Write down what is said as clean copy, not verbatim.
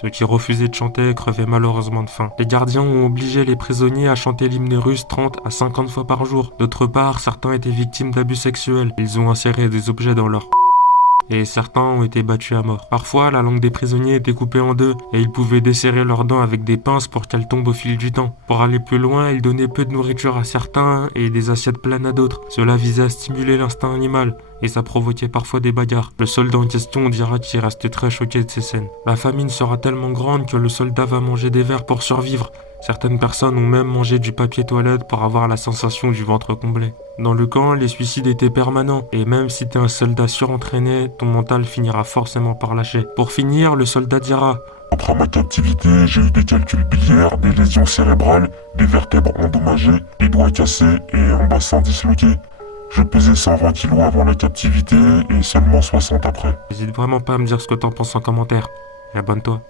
Ceux qui refusaient de chanter crevaient malheureusement de faim. Les gardiens ont obligé les prisonniers à chanter l'hymne russe 30 à 50 fois par jour. D'autre part, certains étaient victimes d'abus sexuels. Ils ont inséré des objets dans leur et certains ont été battus à mort. Parfois, la langue des prisonniers était coupée en deux et ils pouvaient desserrer leurs dents avec des pinces pour qu'elles tombent au fil du temps. Pour aller plus loin, ils donnaient peu de nourriture à certains et des assiettes pleines à d'autres. Cela visait à stimuler l'instinct animal et ça provoquait parfois des bagarres. Le soldat en question dira qu'il reste très choqué de ces scènes. La famine sera tellement grande que le soldat va manger des vers pour survivre. Certaines personnes ont même mangé du papier toilette pour avoir la sensation du ventre comblé. Dans le camp, les suicides étaient permanents, et même si t'es un soldat surentraîné, ton mental finira forcément par lâcher. Pour finir, le soldat dira: Après ma captivité, j'ai eu des calculs biliaires, des lésions cérébrales, des vertèbres endommagées, les doigts cassés et un bassin disloqué. Je pesais 120 kilos avant la captivité et seulement 60 après. N'hésite vraiment pas à me dire ce que t'en penses en commentaire. Et abonne-toi.